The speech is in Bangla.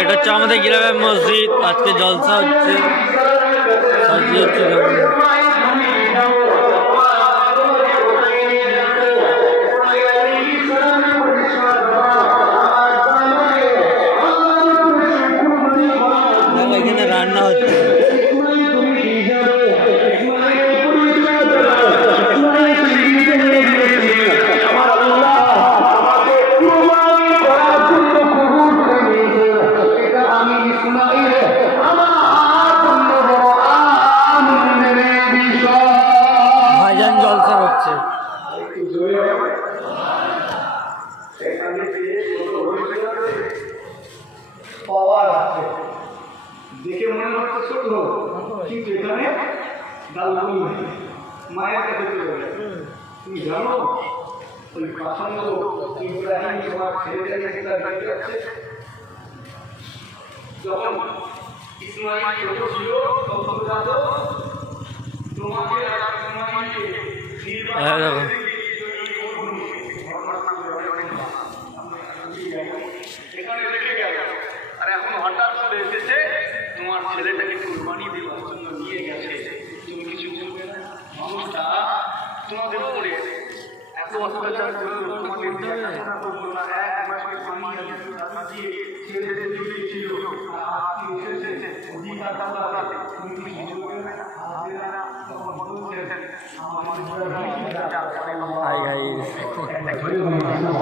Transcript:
এটা হচ্ছে আমাদের গ্রামের মসজিদ। আজকে জলসা হচ্ছে, সাজিয়েছে কেমন। এখানে রান্না হচ্ছে। ভাইজান জলসা হচ্ছে। দেখে মনে হচ্ছে ছোট, কিন্তু এখানে ডালগুলো মায়ের কাছে চলে গেছে। তুমি জানো ওই প্রাসঙ্গ ইব্রাহিম তোমার ছেলেটাকে দাঁড়িয়ে যাচ্ছে, যখন ইসমাইল ছোট ছিল তখন জানো তোমাকে এখানে রেখে গেল, আর এখন হঠাৎ করে এসেছে তোমার ছেলেটাকে কুরবানি দেওয়ার জন্য নিয়ে গেছে। তুমি কিছু বলবে না? মানুষটা তোমাদের উপরে এত অত্যাচার করলো, তোমাদের এক মাসের পানি দিয়ে ছেড়ে দিয়েছিল, তুমি কিছু বলবে না? Hi guys.